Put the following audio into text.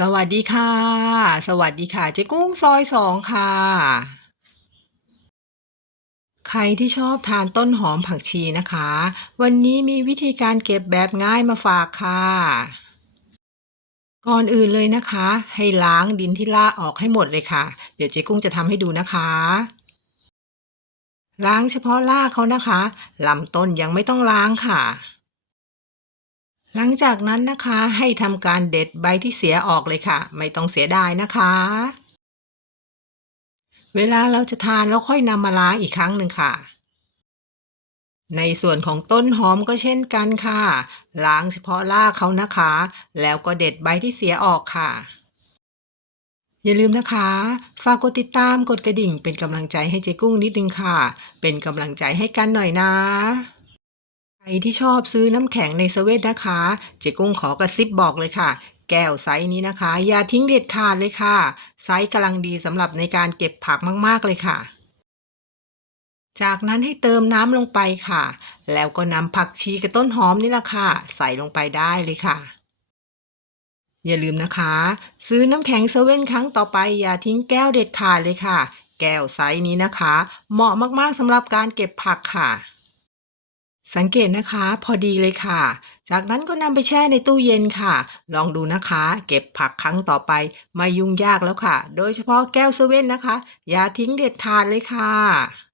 สวัสดีค่ะ สวัสดีค่ะ เจ๊กุ้งซอยสองค่ะ ใครที่ชอบทานต้นหอมผักชีนะคะ วันนี้มีวิธีการเก็บแบบง่ายมาฝากค่ะ ก่อนอื่นเลยนะคะ ให้ล้างดินที่ล่าออกให้หมดเลยค่ะ เดี๋ยวเจ๊กุ้งจะทำให้ดูนะคะ ล้างเฉพาะราเขานะคะลำต้นยังไม่ต้องล้างค่ะ หลังจากนั้นนะคะให้ทำการเด็ดใบที่เสียออกเลยค่ะ ไม่ต้องเสียดายนะคะ เวลาเราจะทานแล้วค่อยนำมาล้างอีกครั้งหนึ่งค่ะ ในส่วนของต้นหอมก็เช่นกันค่ะ ล้างเฉพาะรากเขานะคะ แล้วก็เด็ดใบที่เสียออกค่ะ อย่าลืมนะคะ ฝากกดติดตามกดกระดิ่งเป็นกำลังใจให้เจ๊กุ้งนิดนึงค่ะ เป็นกำลังใจให้กันหน่อยนะ ใครที่ชอบซื้อน้ำแข็งในเซเว่นนะคะ เจ๊กุ้งขอกระซิบบอกเลยค่ะ แก้วไซส์นี้นะคะ อย่าทิ้งเด็ดขาดเลยค่ะ ไซส์กำลังดีสำหรับในการเก็บผักมากๆเลยค่ะ จากนั้นให้เติมน้ำลงไปค่ะ แล้วก็นำผักชีกับต้นหอมนี่แหละค่ะ ใส่ลงไปได้เลยค่ะ อย่าลืมนะคะ ซื้อน้ำแข็งเซเว่นครั้งต่อไป อย่าทิ้งแก้วเด็ดขาดเลยค่ะ แก้วไซส์นี้นะคะ เหมาะมากๆสำหรับการเก็บผักค่ะ สังเกตนะคะ พอดีเลยค่ะ จากนั้นก็นำไปแช่ในตู้เย็นค่ะ ลองดูนะคะ เก็บผักครั้งต่อไปไม่ยุ่งยากแล้วค่ะ โดยเฉพาะแก้วเซเว่นนะคะ อย่าทิ้งเด็ดขาดเลยค่ะ